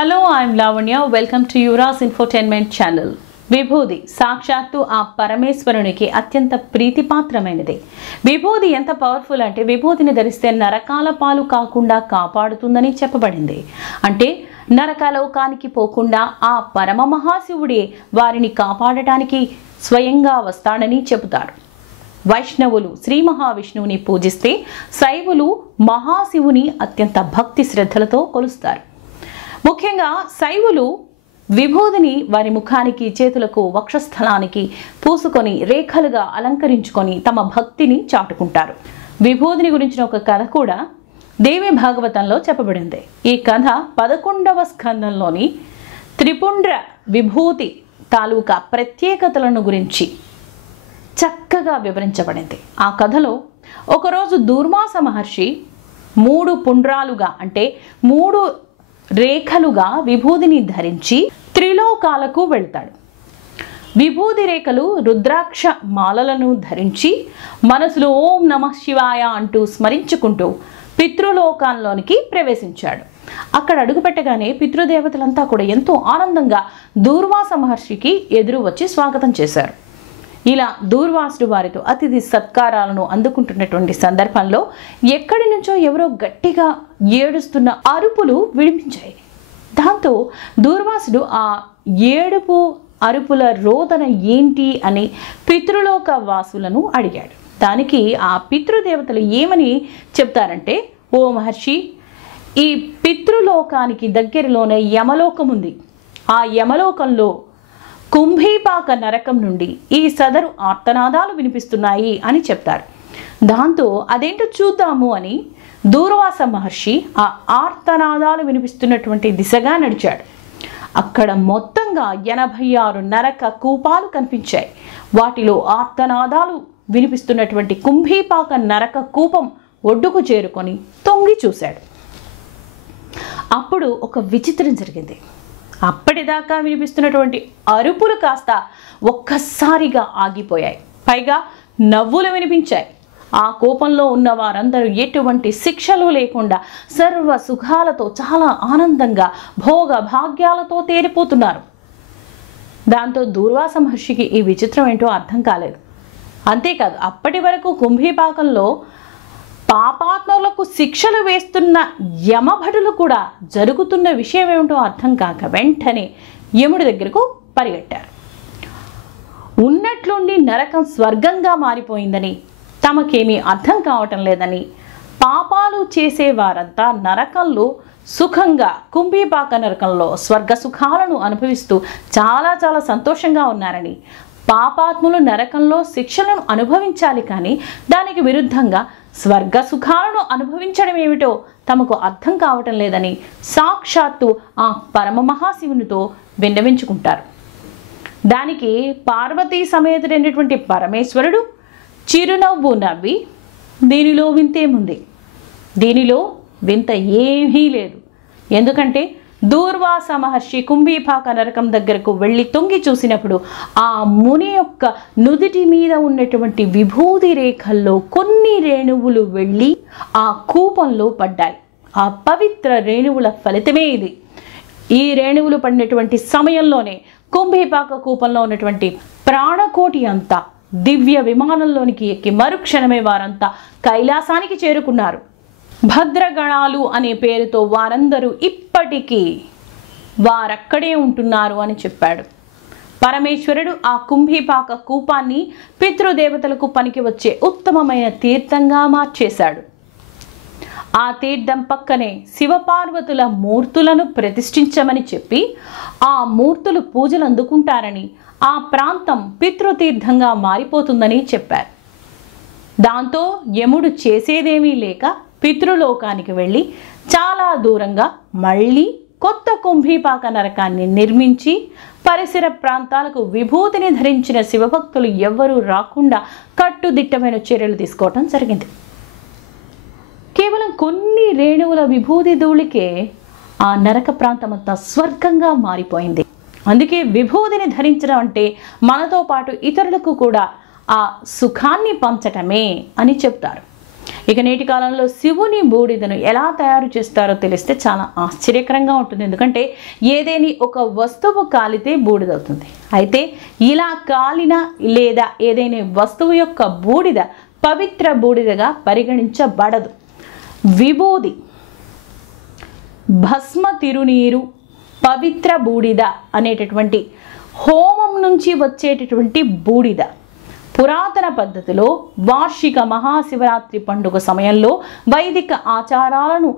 Hello, I am Lavanya. Welcome to Yuras Infotainment channel. విభూది సాక్షాత్తు ఆ పరమేశ్వరునికి అత్యంత ప్రీతిపాత్రమైనది. విభూది ఎంత పవర్ఫుల్ అంటే విభూతిని ధరిస్తే నరకాల పాలు కాకుండా కాపాడుతుందని చెప్పబడింది. అంటే నరకలోకానికి పోకుండా ఆ పరమ మహాశివుడే వారిని కాపాడటానికి స్వయంగా వస్తాడని చెబుతారు. వైష్ణవులు శ్రీ మహావిష్ణువుని పూజిస్తే శైవులు మహాశివుని అత్యంత భక్తి శ్రద్ధలతో కొలుస్తారు. ముఖ్యంగా శైవులు విభూదిని వారి ముఖానికి, చేతులకు, వక్షస్థలానికి పూసుకొని రేఖలుగా అలంకరించుకొని తమ భక్తిని చాటుకుంటారు. విభూదిని గురించిన ఒక కథ కూడా దేవి భాగవతంలో చెప్పబడింది. ఈ కథ 11వ స్కందంలోని త్రిపుండ్ర విభూతి తాలూకా ప్రత్యేకతలను గురించి చక్కగా వివరించబడింది. ఆ కథలో ఒకరోజు దూర్వాస మహర్షి 3 పుండ్రాలుగా అంటే 3 రేఖలుగా విభూదిని ధరించి త్రిలోకాలకు వెళ్తాడు. విభూది రేఖలు రుద్రాక్ష మాలలను ధరించి మనసులో ఓం నమః శివాయ అంటూ స్మరించుకుంటూ పితృలోకాల్లోనికి ప్రవేశించాడు. అక్కడ అడుగుపెట్టగానే పితృదేవతలంతా కూడా ఎంతో ఆనందంగా దూర్వాస మహర్షికి ఎదురు వచ్చి స్వాగతం చేశారు. ఇలా దూర్వాసుడు వారితో అతిథి సత్కారాలను అందుకుంటున్నటువంటి సందర్భంలో ఎక్కడి నుంచో ఎవరో గట్టిగా ఏడుస్తున్న అరుపులు వినిపించాయి. దాంతో దూర్వాసుడు ఆ ఏడుపు అరుపుల రోదన ఏంటి అని పితృలోక వాసులను అడిగాడు. దానికి ఆ పితృదేవతలు ఏమని చెప్తారంటే, ఓ మహర్షి, ఈ పితృలోకానికి దగ్గరలోనే యమలోకం ఉంది. ఆ యమలోకంలో కుంభీపాక నరకం నుండి ఈ సదరు ఆర్తనాదాలు వినిపిస్తున్నాయి అని చెప్తారు. దాంతో అదేంటో చూద్దాము అని దూర్వాస మహర్షి ఆ ఆర్తనాదాలు వినిపిస్తున్నటువంటి దిశగా నడిచాడు. అక్కడ మొత్తంగా 86 నరక కూపాలు కనిపించాయి. వాటిలో ఆర్తనాదాలు వినిపిస్తున్నటువంటి కుంభీపాక నరక కూపం ఒడ్డుకు చేరుకొని తొంగి చూశాడు. అప్పుడు ఒక విచిత్రం జరిగింది. అప్పటిదాకా వినిపిస్తున్నటువంటి అరుపులు కాస్త ఒక్కసారిగా ఆగిపోయాయి. పైగా నవ్వులు వినిపించాయి. ఆ కోపంలో ఉన్న వారందరూ ఎటువంటి శిక్షలు లేకుండా సర్వ సుఖాలతో చాలా ఆనందంగా భోగ భాగ్యాలతో తేలిపోతున్నారు. దాంతో దూర్వాస మహర్షికి ఈ విచిత్రం ఏంటో అర్థం కాలేదు. అంతేకాదు, అప్పటి వరకు కుంభీపాకంలో పాపాత్మలకు శిక్షలు వేస్తున్న యమభటులు కూడా జరుగుతున్న విషయం ఏమిటో అర్థం కాక వెంటనే యముడి దగ్గరకు పరిగెట్టారు. ఉన్నట్లుండి నరకం స్వర్గంగా మారిపోయిందని, తమకేమీ అర్థం కావటం లేదని, పాపాలు చేసేవారంతా నరకంలో సుఖంగా కుంభీపాక నరకంలో స్వర్గ సుఖాలను అనుభవిస్తూ చాలా చాలా సంతోషంగా ఉన్నారని, పాపాత్ములు నరకంలో శిక్షలను అనుభవించాలి కానీ దానికి విరుద్ధంగా స్వర్గ సుఖాలను అనుభవించడం ఏమిటో తమకు అర్థం కావటం లేదని సాక్షాత్తు ఆ పరమ మహాశివునితో విన్నవించుకుంటారు. దానికి పార్వతీ సమేతుడైనటువంటి పరమేశ్వరుడు చిరునవ్వు నవ్వి, దీనిలో వింతేముంది, దీనిలో వింత ఏమీ లేదు. ఎందుకంటే దూర్వాస మహర్షి కుంభీపాక నరకం దగ్గరకు వెళ్ళి తొంగి చూసినప్పుడు ఆ ముని యొక్క నుదిటి మీద ఉన్నటువంటి విభూది రేఖల్లో కొన్ని రేణువులు వెళ్ళి ఆ కూపంలో పడ్డాయి. ఆ పవిత్ర రేణువుల ఫలితమే ఇది. ఈ రేణువులు పడినటువంటి సమయంలోనే కుంభీపాక కూపంలో ఉన్నటువంటి ప్రాణకోటి అంతా దివ్య విమానంలోనికి ఎక్కి మరుక్షణమే వారంతా కైలాసానికి చేరుకున్నారు. భద్రగణాలు అనే పేరుతో వారందరూ ఇప్పటికీ వారక్కడే ఉంటున్నారు అని చెప్పాడు. పరమేశ్వరుడు ఆ కుంభీపాక కూపాన్ని పితృదేవతలకు పనికి వచ్చే ఉత్తమమైన తీర్థంగా మార్చేశాడు. ఆ తీర్థం పక్కనే శివపార్వతుల మూర్తులను ప్రతిష్ఠించమని చెప్పి ఆ మూర్తులు పూజలు అందుకుంటారని, ఆ ప్రాంతం పితృతీర్థంగా మారిపోతుందని చెప్పారు. దాంతో యముడు చేసేదేమీ లేక పితృలోకానికి వెళ్ళి చాలా దూరంగా మళ్ళీ కొత్త కుంభీపాక నరకాన్ని నిర్మించి పరిసర ప్రాంతాలకు విభూతిని ధరించిన శివభక్తులు ఎవ్వరూ రాకుండా కట్టుదిట్టమైన చర్యలు తీసుకోవటం జరిగింది. కేవలం కొన్ని రేణువుల విభూతి ధూళికే ఆ నరక ప్రాంతమంతా స్వర్గంగా మారిపోయింది. అందుకే విభూతిని ధరించడం అంటే మనతో పాటు ఇతరులకు కూడా ఆ సుఖాన్ని పంచటమే అని చెప్తారు. ఇక నేటి కాలంలో శివుని బూడిదను ఎలా తయారు చేస్తారో తెలిస్తే చాలా ఆశ్చర్యకరంగా ఉంటుంది. ఎందుకంటే ఏదేని ఒక వస్తువు కాలితే బూడిదవుతుంది. అయితే ఇలా కాలిన లేదా ఏదైనా వస్తువు యొక్క బూడిద పవిత్ర బూడిదగా పరిగణించబడదు. విభూది, భస్మ తిరునీరు, పవిత్ర బూడిద అనేటటువంటి హోమం నుంచి వచ్చేటటువంటి బూడిద పురాతన పద్ధతిలో వార్షిక మహాశివరాత్రి పండుగ సమయంలో వైదిక ఆచారాలను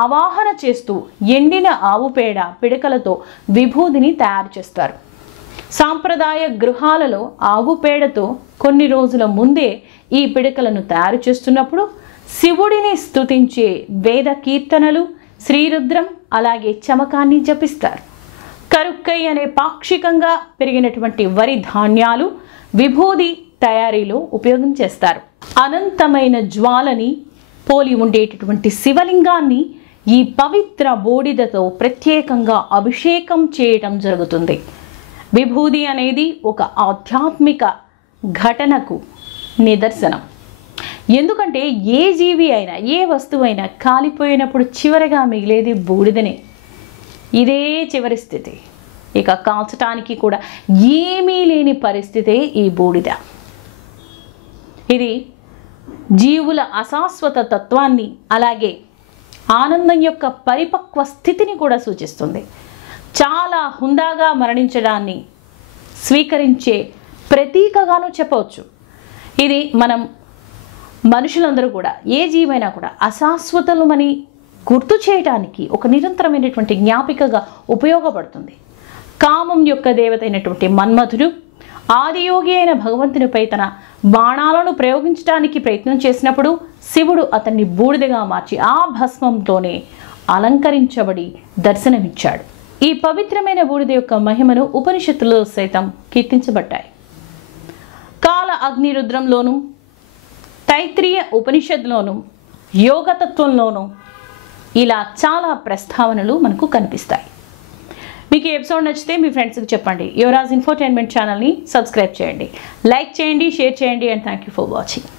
ఆవాహన చేస్తూ ఎండిన ఆవు పేడ పిడకలతో విభూదిని తయారు చేస్తారు. సాంప్రదాయ గృహాలలో ఆవు పేడతో కొన్ని రోజుల ముందే ఈ పిడకలను తయారు చేస్తున్నప్పుడు శివుడిని స్తుతించే వేద కీర్తనలు, శ్రీరుద్రం అలాగే చమకాన్ని జపిస్తారు. కరుక్కై అనే పాక్షికంగా పెరిగినటువంటి వరి ధాన్యాలు విభూది తయారీలో ఉపయోగం చేస్తారు. అనంతమైన జ్వాలని పోలి ఉండేటటువంటి శివలింగాన్ని ఈ పవిత్ర బూడిదతో ప్రత్యేకంగా అభిషేకం చేయటం జరుగుతుంది. విభూది అనేది ఒక ఆధ్యాత్మిక ఘటనకు నిదర్శనం. ఎందుకంటే ఏ జీవి అయినా ఏ వస్తువు అయినా కాలిపోయినప్పుడు చివరిగా మిగిలేది బూడిదనే. ఇదే చివరి స్థితి. ఇక కాల్చటానికి కూడా ఏమీ లేని పరిస్థితే ఈ బూడిద. ఇది జీవుల అశాశ్వత తత్వాన్ని అలాగే ఆనందం యొక్క పరిపక్వ స్థితిని కూడా సూచిస్తుంది. చాలా హుందాగా మరణించడాన్ని స్వీకరించే ప్రతీకగాను చెప్పవచ్చు. ఇది మనుషులందరూ కూడా ఏ జీవైనా కూడా అశాశ్వతమని గుర్తు చేయడానికి ఒక నిరంతరమైనటువంటి జ్ఞాపికగా ఉపయోగపడుతుంది. కామం యొక్క దేవత అయినటువంటి మన్మధుడు ఆదియోగి అయిన భగవంతునిపై తన బాణాలను ప్రయోగించడానికి ప్రయత్నం చేసినప్పుడు శివుడు అతన్ని బూడిదగా మార్చి ఆ భస్మంతోనే అలంకరించబడి దర్శనమిచ్చాడు. ఈ పవిత్రమైన బూడిద యొక్క మహిమను ఉపనిషత్తులో సైతం కీర్తించబడ్డాయి. కాల అగ్నిరుద్రంలోను, తైత్రీయ ఉపనిషత్తులోను, యోగతత్వంలోను ఇలా చాలా ప్రస్తావనలు మనకు కనిపిస్తాయి. మీకు ఈ ఎపిసోడ్ నచ్చితే మీ ఫ్రెండ్స్కి చెప్పండి. యువరాజ్ ఇన్ఫోటైన్మెంట్ ఛానల్ని సబ్స్క్రైబ్ చేయండి, లైక్ చేయండి, షేర్ చేయండి. And thank you for watching.